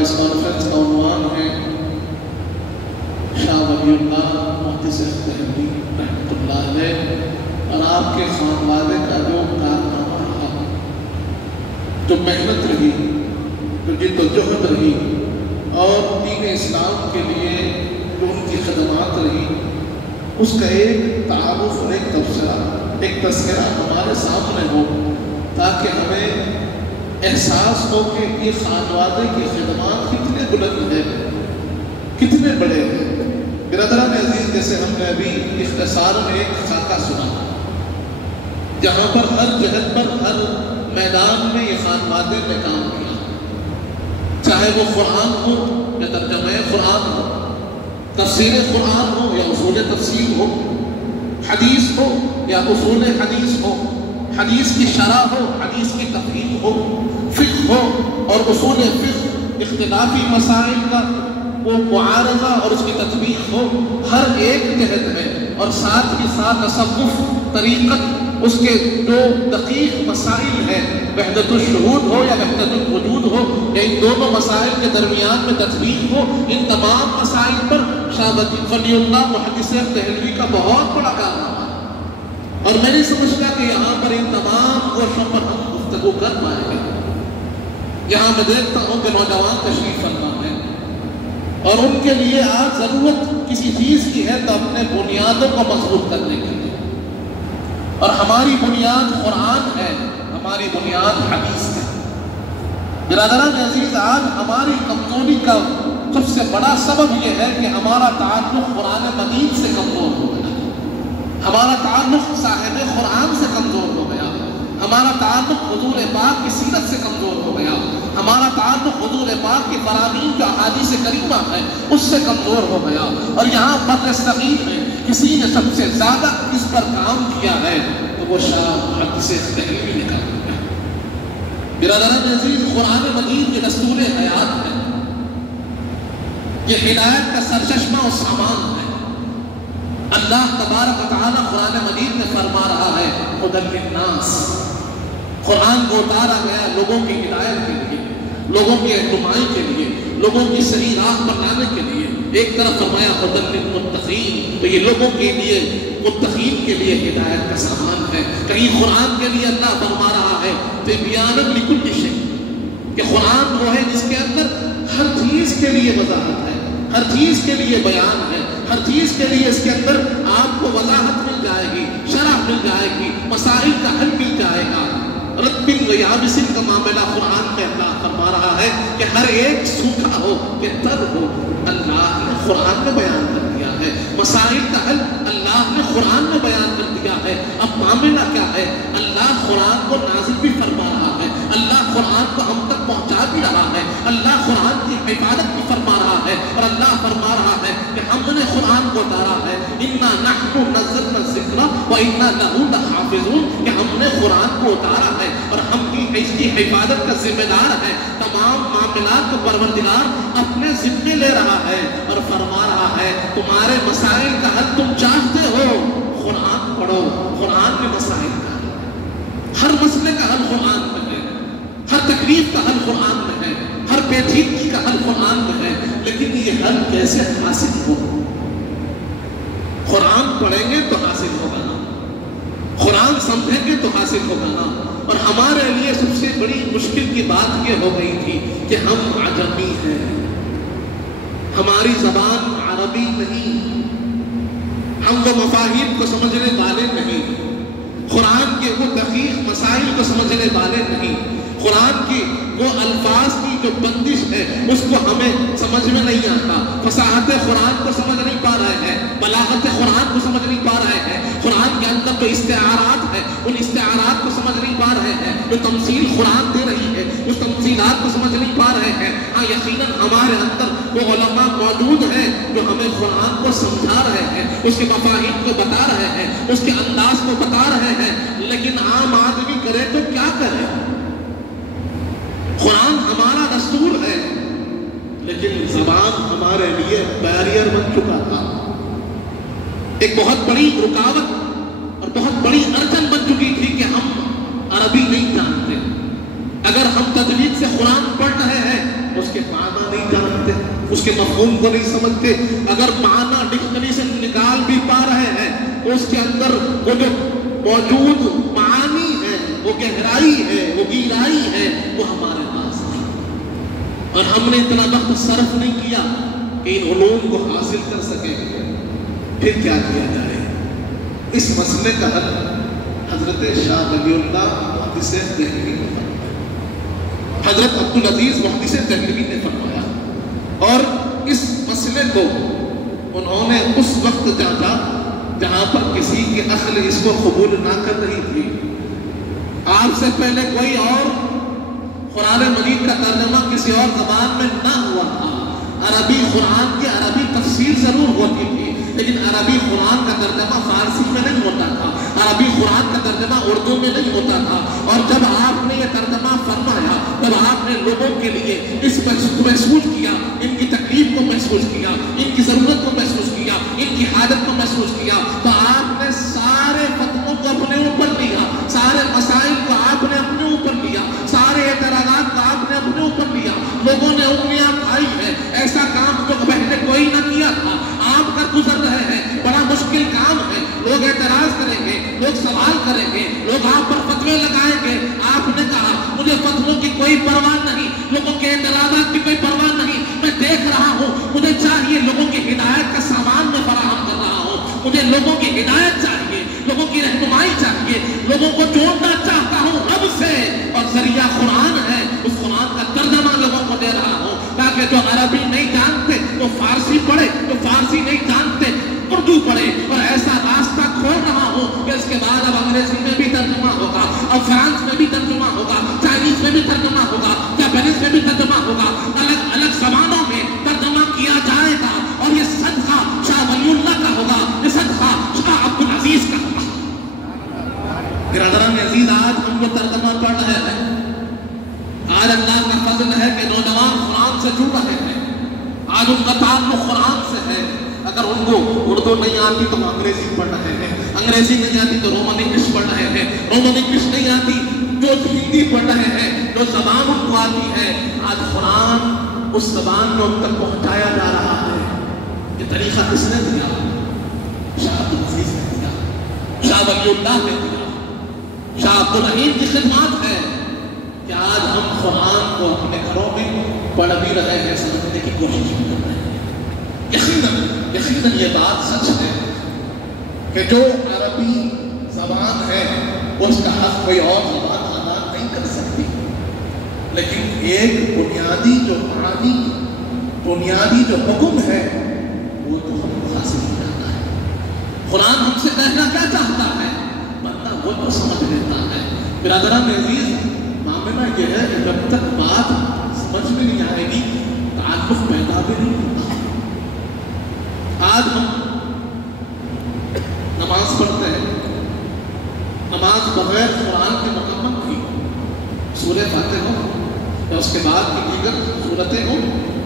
اس conference کا عنوان ہے شاہ ولی اللہ محدث دہلوی رحمۃ اللہ علیہ اور آپ کے خانوادے کا جو کارنامہ رہا، جو محنت رہی، جو جد و جہد رہی اور دین اسلام کے لیے جو ان کی خدمات رہی، اس کا ایک تعارف اور ایک تبصرہ، ایک تذکرہ ہمارے سامنے ہو، تاکہ ہمیں احساس ہو کہ یہ خانوادے کی خدمات کتنے بلند ہیں، کتنے بڑے ہیں۔ برادران عزیز، جیسے ہم نے ابھی اختصار میں ایک خاکہ سنا، جہاں پر ہر جہت پر، ہر میدان میں یہ خانوادے نے کام کیا، چاہے وہ قرآن ہو یا ترجمہ قرآن ہو، تفسیر قرآن ہو یا اصول تفسیر ہو، حدیث ہو یا اصول حدیث ہو، حدیث کی شرح ہو، حدیث کی تفہیم ہو، فقہ ہو اور اصول فقہ، اختلافی مسائل کا وہ معارضہ اور اس کی تطبیق ہو، ہر ایک جہت میں، اور ساتھ ہی ساتھ تصوف، طریقت، اس کے جو دقیق مسائل ہیں، وحدت الشہود ہو یا وحدت الوجود ہو، یا ان دونوں مسائل کے درمیان میں تطبیق ہو، ان تمام مسائل پر شاہ ولی اللہ محدث دہلوی کا بہت بڑا کارنامہ ہے۔ اور میں نہیں سمجھتا کہ یہاں پر ان تمام گوشوں پر ہم گفتگو کر پائیں گے۔ یہاں میں دیکھتا ہوں کہ نوجوان تشریف فرما ہے اور ان کے لیے آج ضرورت کسی چیز کی ہے تو اپنے بنیادوں کو مضبوط کرنے کے لیے، اور ہماری بنیاد قرآن ہے، ہماری بنیاد حدیث ہے۔ برادران عزیز، آج ہماری کمزوری کا سب سے بڑا سبب یہ ہے کہ ہمارا تعلق قرآن مجید سے کمزور ہو گیا، ہمارا تعلق صاحب قرآن سے کمزور ہو گیا، ہمارا تعلق حضور پاک کی سیرت سے کمزور ہو گیا، ہمارا تعلق حضور پاک کی فرامین جو احادیث کریمہ ہے اس سے کمزور ہو گیا۔ اور یہاں بر صغیر میں کسی نے سب سے زیادہ اس پر کام کیا ہے تو وہ شاہ محدث دہلوی نے کام کیا۔ برادران عزیز، قرآن مجید کے دستور حیات ہے، یہ ہدایت کا سرچشمہ و سامان ہے۔ اللہ تبارک و تعالی قرآن مجید میں فرما رہا ہے ہدی للناس، قرآن کو اتارا گیا لوگوں کی ہدایت کے لیے، لوگوں کی رہنمائی کے لیے، لوگوں کی صحیح راہ پر لانے کے لیے۔ ایک طرف فرمایا ہدی للمتقین، تو یہ لوگوں کے لیے، متقین کے لیے ہدایت کا سامان ہے۔ کہیں قرآن کے لیے اللہ فرما رہا ہے تبیانا لکل شیء، کہ قرآن وہ ہے جس کے اندر ہر چیز کے لیے وضاحت ہے، ہر چیز کے لیے بیان ہے، ہر چیز کے لیے اس کے اندر آپ کو وضاحت مل جائے گی، شرح مل جائے گی، مسائل کا حل مل جائے گا۔ رب الغیابس کا معاملہ قرآن میں اللہ فرما رہا ہے کہ ہر ایک سوکھا ہو کہ تر ہو، اللہ نے قرآن میں بیان کر دیا ہے۔ مسائل کا حل اللہ نے قرآن میں بیان کر دیا ہے۔ اب معاملہ کیا ہے؟ اللہ قرآن کو نازل بھی فرما رہا ہے، اللہ قرآن کو ہم تک پہنچا بھی رہا ہے، اللہ قرآن کی حفاظت بھی فرما رہا ہے، اور اللہ فرما رہا ہے کہ ہم نے قرآن کو اتارا ہے، اِنَّا نَحْنُ نَزَّلْنَا الذِّكْرَ وَإِنَّا لَهُ لَحَافِظُونَ، کہ ہم نے قرآن کو اتارا ہے اور ہم ہی اس کی حفاظت کا ذمہ دار ہے۔ تمام معاملات کو پروردگار اپنے ذمے لے رہا ہے اور فرما رہا ہے تمہارے مسائل کا حل تم چاہتے ہو، قرآن پڑھو، قرآن میں مسائل کا حل، ہر مسئلے کا حل قرآن میں ہے، ہر تکلیف کا حل قرآن میں ہے، ہر پیچیدگی کا حل قرآن میں ہے۔ لیکن یہ حل کیسے حاصل ہو؟ قرآن پڑھیں گے تو حاصل ہوگا نا، قرآن سمجھیں گے تو حاصل ہوگا نا۔ اور ہمارے لیے سب سے بڑی مشکل کی بات یہ ہو گئی تھی کہ ہم عجمی ہیں، ہماری زبان عربی نہیں، ہم وہ مفاہیم کو سمجھنے والے نہیں، قرآن کے وہ دقیق مسائل کو سمجھنے والے نہیں، قرآن کی وہ الفاظ کی جو بندش ہے اس کو ہمیں سمجھ میں نہیں آتا، فصاحت قرآن کو سمجھ نہیں پا رہے ہیں، بلاغت قرآن کو سمجھ نہیں پا رہے ہیں، قرآن کے اندر جو استعارات ہیں ان استعارات کو سمجھ نہیں پا رہے ہیں، جو تمثیل قرآن دے رہی ہے اس تمثیلات کو سمجھ نہیں پا رہے ہیں۔ ہاں یقیناً ہمارے اندر وہ علماء موجود ہیں جو ہمیں قرآن کو سمجھا رہے ہیں، اس کے مفاہیم کو بتا رہے ہیں، اس کے انداز کو بتا رہے ہیں، لیکن عام آدمی کرے تو کیا کرے؟ قرآن ہمارا دستور ہے لیکن زبان ہمارے لیے بیریئر بن چکا تھا، ایک بہت بڑی رکاوٹ اور بہت بڑی ارجن بن چکی تھی کہ ہم عربی نہیں جانتے۔ اگر ہم تجوید سے قرآن پڑھ رہے ہیں اس کے بعد معنی نہیں جانتے، اس کے مفہوم کو نہیں سمجھتے. اگر معنی ڈکشنری سے نکال بھی پا رہے ہیں تو اس کے اندر وہ جو موجود معانی ہے، وہ گہرائی ہے، وہ گہرائی ہے، وہ ہمارے پاس ہے. اور ہم نے اتنا وقت صرف نہیں کیا کہ ان علوم کو حاصل کر سکیں. پھر کیا کیا جائے؟ اس مسئلے کا حل حضرت شاہ ولی اللہ محدث دہلوی نے فرمایا، حضرت عبدالعزیز محدث دہلوی نے فرمایا. اور اس مسئلے کو انہوں نے اس وقت جانچا جہاں پر کسی کی عقل اس کو قبول نہ کر رہی تھی. آپ سے پہلے کوئی اور قرآن مجید کا ترجمہ کسی اور زبان میں نہ ہوا تھا. عربی قرآن کی عربی تفسیر ضرور ہوتی تھی، لیکن عربی قرآن کا ترجمہ فارسی میں نہیں ہوتا تھا، عربی قرآن کا ترجمہ اردو میں نہیں ہوتا تھا. اور جب آپ نے یہ ترجمہ فرمایا، جب آپ نے لوگوں کے لیے اس محسوس کیا، ان کی تکلیف کو محسوس کیا، ان کی ضرورت کو محسوس کیا، ان کی حاجت کو محسوس کیا، تو آپ نے سارے فتووں کو اپنے اوپر لیا، سارے مسائل کو آپ نے اپنے اوپر لیا، سارے اعتراضات کو آپ نے اپنے اوپر لیا. لوگوں نے انگلیاں اٹھائی ہے، ایسا کام جو پہلے کوئی نہ کیا تھا آپ کر گزر رہے ہیں. بڑا مشکل کام ہے، لوگ اعتراض کریں گے، لوگ سوال کریں گے، لوگ آپ پر فتوے لگائیں گے. آپ نے کہا مجھے فتووں کی کوئی پرواہ نہیں، لوگوں کے اعتراضات کی کوئی پرواہ نہیں، میں دیکھ رہا ہوں، مجھے چاہیے لوگوں کی ہدایت کا سامان میں فراہم کر رہا ہوں، مجھے لوگوں کی ہدایت چاہیے، لوگوں کی رہنمائی چاہیے، لوگوں کو جوڑنا چاہتا ہوں رب سے، اور ذریعہ قرآن ہے، اس قرآن کا ترجمہ لوگوں کو دے رہا ہوں تاکہ جو عربی نہیں جانتے وہ فارسی پڑھے، جو فارسی نہیں جانتے اردو پڑھے. اور ایسا راستہ کھول رہا ہوں کہ اس کے بعد اب انگریزی میں بھی ترجمہ ہوگا، اب فرانس میں بھی ترجمہ ہوگا، چائنیز میں بھی ترجمہ ہوگا، جاپانیز میں بھی ترجمہ ہوگا، الگ الگ زبانوں میں ترجمہ کیا جائے گا. اور یہ صدقہ شاہ ولی اللہ کا ہوگا، یہ صدقہ شاہ عبدالعزیز کا ہوگا. برادران عزیز، آج ہم کو ترجمہ پڑھ رہے ہیں. آج اللہ کا فضل ہے کہ نوجوان قرآن سے جڑ رہے ہیں، آج ان کا تعلق قرآن سے ہے. اگر ان کو اردو نہیں آتی تو انگریزی پڑھ رہے ہیں، انگریزی نہیں آتی تو رومن انگلش پڑھ رہے ہیں، رومن انگلش نہیں آتی جو ہندی پڑھ رہے ہیں، جو زبان ان کو آتی ہے. آج قرآن اس زبان میں ان تک پہنچایا جا رہا ہے. یہ طریقہ کس نے دیا؟ شاہ عبدالعزیز نے دیا، شاہ ولی اللہ نے دیا. شاہ عبدالرحیم کی خدمات ہے کہ آج ہم قرآن کو اپنے گھروں میں پڑھ بھی رہے ہیں، سمجھنے کی کوشش بھی کر رہے ہیں. یقیناً یہ بات سچ ہے کہ جو عربی زبان ہے اس کا حق کوئی اور زبان ادا نہیں کر سکتی، لیکن ایک بنیادی جو معانی، بنیادی جو حکم ہے وہ تو ہم کو حاصل ہو جاتا ہے. قرآن ہم سے کہنا کیا چاہتا ہے بندہ وہ تو سمجھ لیتا ہے. برادران عزیز، معاملہ یہ ہے کہ جب تک بات سمجھ میں نہیں آئے گی تعلق پیدا بھی نہیں ہوتا. آج ہم نماز پڑھتے ہیں، نماز بغیر قرآن کے مکمل کی سورہ فاتحہ ہو یا اس کے بعد کی دیگر سورتیں ہوں،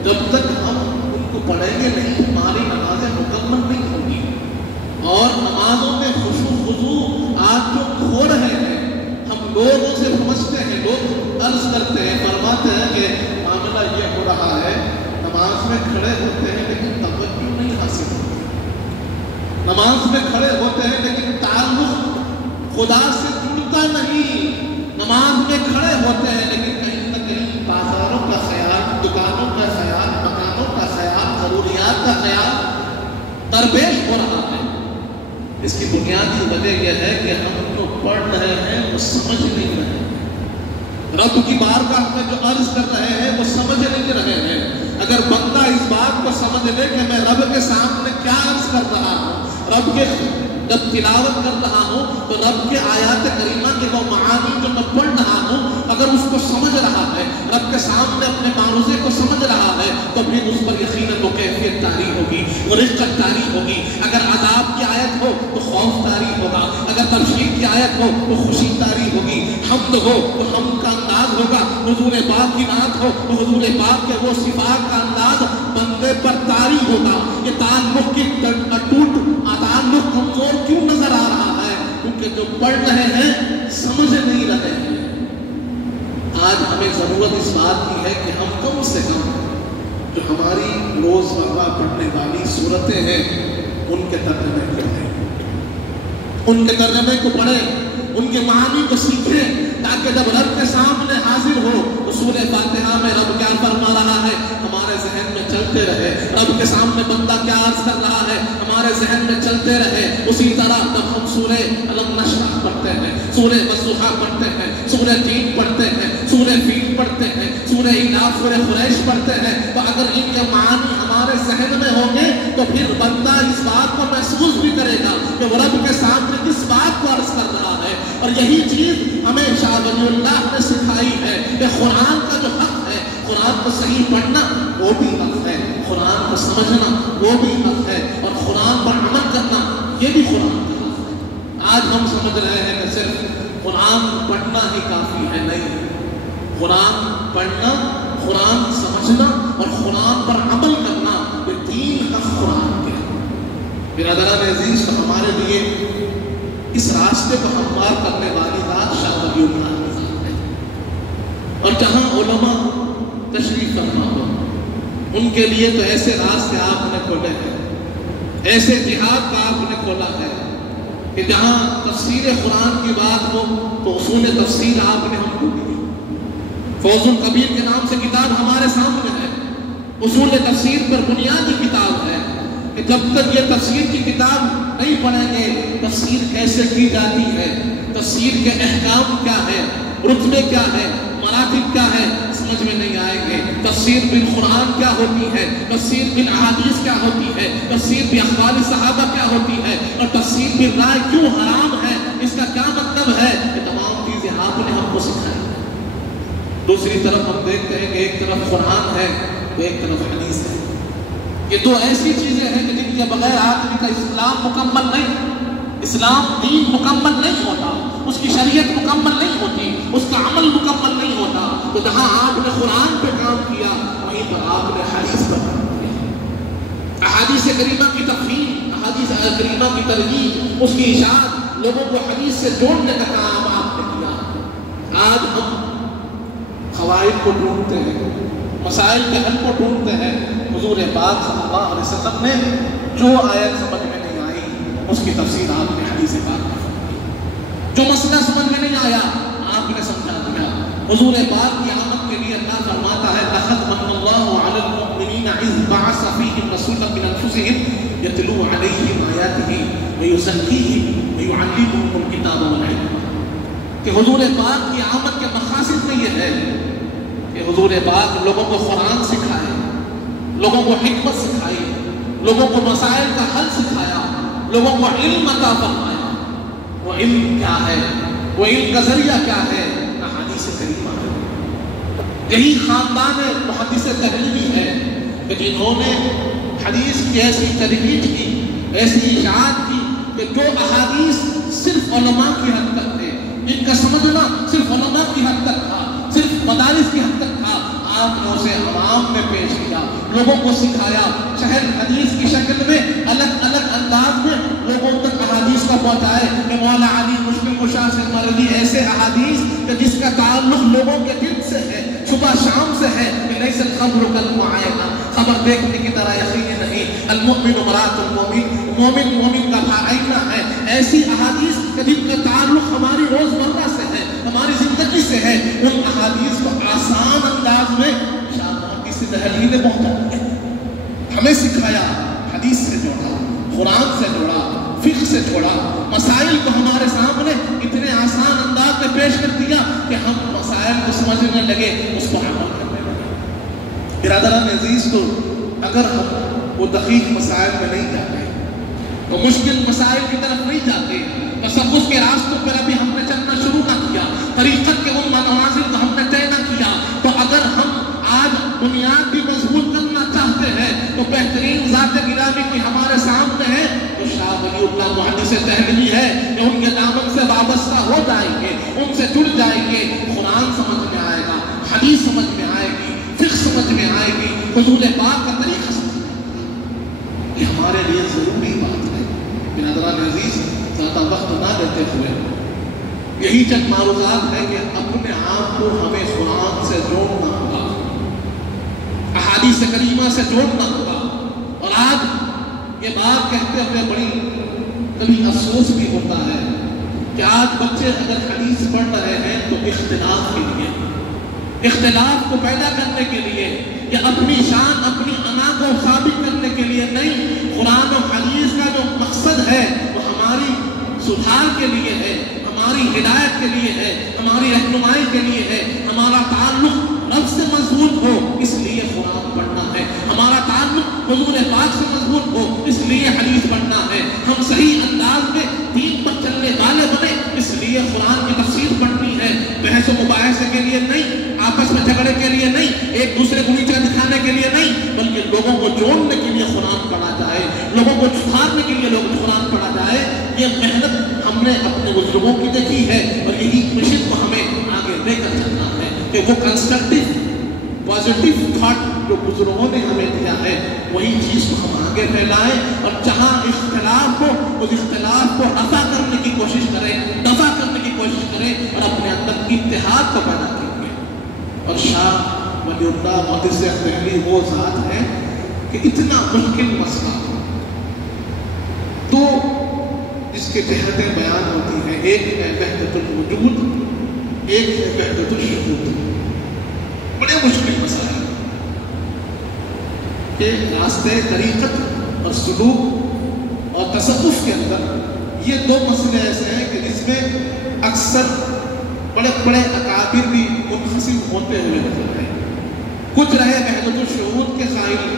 جب تک ہم ان کو پڑھیں گے نہیں ہماری نمازیں مکمل نہیں ہوگی. اور نمازوں میں خشوع خضوع آج جو کھو رہے ہیں، ہم لوگوں سے سمجھتے ہیں، لوگ عرض کرتے ہیں، فرماتے ہیں کہ معاملہ یہ ہو رہا ہے نماز میں کھڑے ہوتے ہیں لیکن توجہ نہیں حاصل ہوتی، نماز میں کھڑے ہوتے ہیں لیکن تعلق خدا سے جڑتا نہیں، نماز میں کھڑے ہوتے ہیں لیکن کہیں نہ کہیں بازاروں کا خیال، دکانوں کا خیال، مکانوں کا خیال، ضروریات کا خیال درپیش ہو رہا ہے. اس کی بنیادی وجہ یہ ہے کہ ہم جو پڑھ رہے ہیں وہ سمجھ نہیں رہے ہیں. رب کی بارگاہ میں جو عرض کر رہے ہیں وہ سمجھ نہیں رہے ہیں. اگر بندہ اس بات کو سمجھ لے کہ میں رب کے سامنے کیا عرض کر رہا ہوں، رب کے جب تلاوت کر رہا ہوں تو رب کے آیات کریمہ کے وہ معانی جو میں پڑھ رہا ہوں اگر اس کو سمجھ رہا ہے، رب کے سامنے اپنے معروضے کو سمجھ رہا ہے، تو پھر اس پر یقیناً وہ کیفیت طاری ہوگی، وہ رفقت طاری ہوگی. اگر عذاب کی آیت ہو تو خوف طاری ہوگا، اگر تبشیر کی آیت ہو تو خوشی طاری ہوگی، حمد ہو تو حمد کا انداز ہوگا، حضور پاک کی نعت ہو تو حضور پاک کے وہ صفات کا انداز بندے پر طاری ہوگا. یہ تعلق کی ٹوٹ تعلق کمزور کیوں نظر آ رہا ہے؟ کیونکہ جو پڑھ رہے ہیں سمجھ نہیں رہے ہیں. آج ہمیں ضرورت اس بات کی ہے کہ ہم کم سے کم ہماری روزمرہ پڑھنے والی صورتیں ہیں ان کے ترجمے کو پڑھیں، ان کے ترجمے کو پڑھیں، ان کے معانی کو سیکھیں، تاکہ جب رب کے سامنے حاضر ہو تو سورہ فاتحہ میں رب کیا فرما رہا ہے ہمارے ذہن میں چلتے رہے، رب کے سامنے بندہ کیا عرض کر رہا ہے ہمارے ذہن میں چلتے رہے۔ اسی طرح جب ہم سورہ الم نشرح پڑھتے ہیں، سورہ والضحیٰ پڑھتے ہیں، سورہ تین پڑھتے ہیں، سورہ فیل پڑھتے ہیں، سورہ الاف، سورہ قریش پڑھتے ہیں، تو اگر ان کے معانی ہمارے ذہن میں ہوں گے تو پھر بندہ اس بات کو محسوس بھی کرے گا کہ وہ رب کے سامنے کس بات کو عرض کر رہا ہے۔ اور یہی چیز ہمیں شاہ ولی اللہ نے سکھائی ہے کہ قرآن کا جو حق ہے، قرآن کو صحیح پڑھنا وہ بھی حق ہے، قرآن کو سمجھنا وہ بھی حق ہے، اور قرآن پر عمل کرنا یہ بھی قرآن کا حق ہے۔ آج ہم سمجھ رہے ہیں کہ صرف قرآن پڑھنا ہی کافی ہے، نہیں، قرآن پڑھنا، قرآن سمجھنا اور قرآن پر عمل کرنا یہ تین حق قرآن کے ہیں۔ برادران عزیز، تو ہمارے لیے اس راستے کو ہموار کرنے والی ذات شاہ ولی اللہ کی ذات ہے، اور جہاں علماء تشریف فرما ہو ان کے لیے تو ایسے راستے آپ نے کھولے ہیں، ایسے جہاد کا آپ نے کھولا ہے کہ جہاں تفسیر قرآن کی بات ہو تو اصول تفسیر آپ نے ہم کو دی۔ فوز القبیر کے نام سے کتاب ہمارے سامنے ہے، اصول تفسیر پر بنیادی کتاب ہے کہ جب تک یہ تفسیر کی کتاب نہیں پڑھیں گے تفسیر کیسے کی جاتی ہے، تفسیر کے احکام کیا ہے، رتبے کیا ہے، مراتب کیا ہے، سمجھ میں نہیں آئیں گے۔ تفسیر بالقرآن کیا ہوتی ہے، تفسیر بالاحادیث کیا ہوتی ہے، تفسیر باقوال صحابہ کیا ہوتی ہے، اور تفسیر بالرائے کیوں حرام ہے، اس کا کیا مطلب ہے، یہ تمام چیزیں آپ نے ہم کو سکھائی۔ دوسری طرف ہم دیکھتے ہیں کہ ایک طرف قرآن ہے تو ایک طرف حدیث ہے۔ یہ دو ایسی چیزیں ہیں کہ جن کے بغیر آدمی کا اسلام مکمل نہیں، اسلام دین مکمل نہیں ہوتا، اس کی شریعت مکمل نہیں ہوتی، اس کا عمل مکمل نہیں ہوتا۔ تو جہاں آپ نے قرآن پہ کام کیا وہیں پر آپ نے حدیث پر کام کیا، احادیث کریمہ کی تفہیم، احادیث کریمہ کی ترغیب، اس کی اشاعت، لوگوں کو حدیث سے جوڑنے کا کام آپ نے کیا۔ آج ہم قواعد کو ڈھونڈتے ہیں، مسائل کے حل کو ڈھونڈتے ہیں، حضور پاک صلی اللہ علیہ وسلم نے جو آیت سمجھ میں نہیں آئی اس کی تفسیر آپ نے حدیث پاک میں فرمائی، جو مسئلہ سمجھ میں نہیں آیا آپ نے سمجھا دیا۔ حضور پاک کی آمد کے لیے اللہ فرماتا ہے لقد من اللہ علی المؤمنین اذ بعث فیہم رسولا من انفسہم یتلو علیہم آیاتہ ویزکیہم ویعلمہم الکتاب والحکمہ، کہ حضور پاک کی آمد کے مقاصد میں یہ ہے کہ حضور پاک لوگوں کو قرآن سکھائے، لوگوں کو حکمت سکھائی، لوگوں کو مسائل کا حل سکھایا، لوگوں کو علم عطا فرمایا۔ وہ علم کیا ہے، وہ علم کا ذریعہ کیا ہے، احادیث کریمہ ہے۔ یہی خاندان محدث دہلوی ہے کہ جنہوں نے حدیث کی ایسی ترویج کی، ایسی اشاعت کی کہ جو احادیث صرف علماء کی حد تک تھے، ان کا سمجھنا صرف علماء کی حد تک تھا، صرف مدارس کی حد تک تھا، آپ نے اسے عوام میں پیش کیا، لوگوں کو سکھایا، شہر حدیث کی شکل میں الگ الگ انداز میں لوگوں تک احادیث کو پہنچائے کہ مولا علی مشکل کشا سے مروی ایسے احادیث کہ جس کا تعلق لوگوں کے دل سے ہے، صبح شام سے ہے، کہ لیس الخبر کالمعائنہ، خبر دیکھنے کی طرح یقین نہیں، المؤمن مرات المؤمن، مومن مومن کا آئینہ ہے۔ ایسی احادیث کہ جن کا تعلق ہماری روزمرہ سے ہے، ہماری زندگی سے ہے، ان احادیث کو آسان انداز میں شاہ محدث دہلوی نے پہنچا دیا، ہمیں سکھایا، حدیث سے جوڑا، قرآن سے جوڑا، فقہ سے جوڑا، مسائل کو ہمارے سامنے اتنے آسان انداز میں پیش کر دیا کہ ہم مسائل کو سمجھنے لگے، اس کو عمل کرنے لگے۔ برادران عزیز، تو اگر ہم وہ دقیق مسائل میں نہیں جاتے، وہ مشکل مسائل کی طرف نہیں جاتے، تصوف کے راستوں پر ابھی ہم نے چلنا شروع نہ کیا، طریقت کے ان منازل کو ہم نے طے نہ کیا، تو اگر ہم آج بنیاد بھی مضبوط کرنا چاہتے ہیں تو بہترین ذات گرامی کی ہمارے سامنے ہے تو شاہ ولی اللہ محدث دہلوی ہے کہ ان کے دامن سے وابستہ ہو جائیں گے، ان سے جڑ جائیں گے، قرآن سمجھ میں آئے گا، حدیث سمجھ میں آئے گی، فقہ سمجھ میں آئے گی، حضور پاک کا طریقہ سمجھ میں آئے گا۔ یہ ہمارے لیے ضروری بات ہے۔ برادران عزیز، زیادہ وقت نہ لیتے ہوئے یہی چند معروضات ہے کہ اپنے آپ کو ہمیں قرآن سے جوڑنا ہوگا، احادیث حدیث کریمہ سے جوڑنا ہوگا۔ اور آج یہ بات کہتے ہوئے بڑی کبھی افسوس بھی ہوتا ہے کہ آج بچے اگر حدیث پڑھ رہے ہیں تو اختلاف کے لیے، اختلاف کو پیدا کرنے کے لیے، یا اپنی شان اپنی انا کو ثابت کرنے کے لیے نہیں۔ قرآن و حدیث کا جو مقصد ہے وہ ہماری سدھار کے لیے ہے، ہماری ہدایت کے لیے ہے، ہماری رہنمائی کے لیے ہے، ہمارا تعلق رب سے مضبوط ہو اس لیے قرآن پڑھنا ہے، ہمارا تعلق حضور پاک سے مضبوط ہو اس لیے حدیث پڑھنا ہے، ہم صحیح انداز میں دین پر چلنے والے بنے اس لیے قرآن کی تفسیر پڑھنی ہے۔ بحث و مباحثے کے لیے نہیں، آپس میں جھگڑے کے لیے نہیں، ایک دوسرے کو نیچا دکھانے کے لیے نہیں، بلکہ لوگوں کو جوڑنے کے لیے قرآن پڑھا جائے، لوگوں کو سدھارنے کے لیے قرآن پڑھا جائے۔ یہ محنت ہم نے اپنے بزرگوں کی دیکھی ہے اور یہی مشن کو ہمیں آگے لے کر چلنا ہے کہ وہ کنسٹرکٹیو پازیٹیو تھاٹ جو بزرگوں نے ہمیں دیا ہے وہی چیز کو ہم آگے پھیلائیں، اور جہاں اختلاف ہو اس اختلاف کو رفع کرنے کی کوشش کریں، دفع کرنے کی کوشش کریں اور اپنے اندر اتحاد کو پیدا کریں۔ اور شاہ ولی اللہ محدث دہلوی وہ ذات ہے کہ اتنا مشکل مسئلہ تو جس کے جہتیں بیان ہوتی ہیں، ایک ہے وحدت الوجود، ایک ہے وحدت الشہود، بڑے مشکل مسائل کہ راستے طریقت اور سلوک اور تصوف کے اندر یہ دو مسئلے ایسے ہیں کہ جس میں اکثر بڑے بڑے اکابر بھی منقسم ہوتے ہوئے نظر آئے، کچھ رہے وحدت الشہود کے قائل،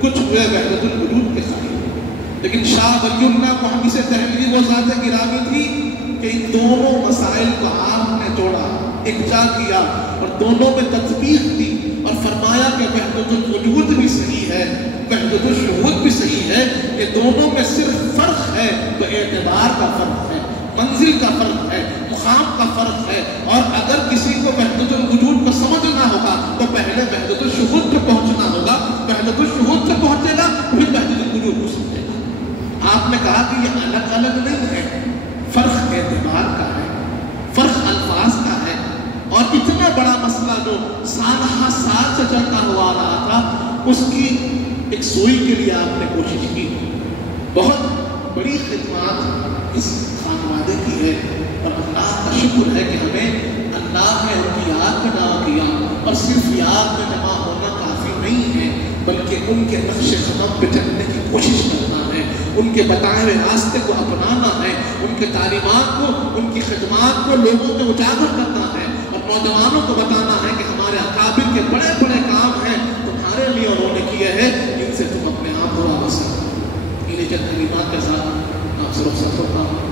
کچھ ہوئے وحدت الوجود کے قائل۔ لیکن شاہ ولی اللہ محدث دہلوی وہ ذات گرامی تھی کہ ان دونوں مسائل کو آپ نے جوڑا، اکجا کیا اور دونوں میں تطبیق دی اور فرمایا کہ وحدت الوجود بھی صحیح ہے، وحدت الشہود بھی صحیح ہے، یہ دونوں میں صرف فرق ہے تو اعتبار کا فرق ہے، منزل کا فرق ہے، مقام کا فرق ہے۔ اور اگر کسی کو وحدت الوجود کو سمجھنا ہوگا تو پہلے وحدت الشہود پہ پہنچنا ہوگا، وحدت الشہود سے پہنچے گا پھر وحدت الوجود کو سمجھے گا۔ آپ نے کہا کہ یہ الگ الگ نہیں ہے، فرق اعتبار کا ہے، فرق الفاظ کا ہے، اور اتنا بڑا مسئلہ جو سالہ سال سے چلتا ہوا رہا تھا اس کی ایک سوئی کے لیے آپ نے کوشش کی۔ بہت بڑی خدمات اس خانوادے کی ہے اور اللہ کا شکر ہے کہ ہمیں اللہ نے ان کی یاد میں جمع کیا، اور صرف یاد میں جمع ہونا کافی نہیں ہے بلکہ ان کے نقش قدم پہ چلنے کی کوشش کرنا ہے، ان کے بتائے ہوئے راستے کو اپنانا ہے، ان کے تعلیمات کو، ان کی خدمات کو لوگوں میں اجاگر کرنا ہے، اور نوجوانوں کو بتانا ہے کہ ہمارے اکابر کے بڑے بڑے کام ہیں تمہارے لیے انہوں نے کیے ہیں، ان سے تم اپنے آپ کو واپس کرو۔ انہیں چند کلمات کے ساتھ آپ سے رخصت ہوتا ہوں۔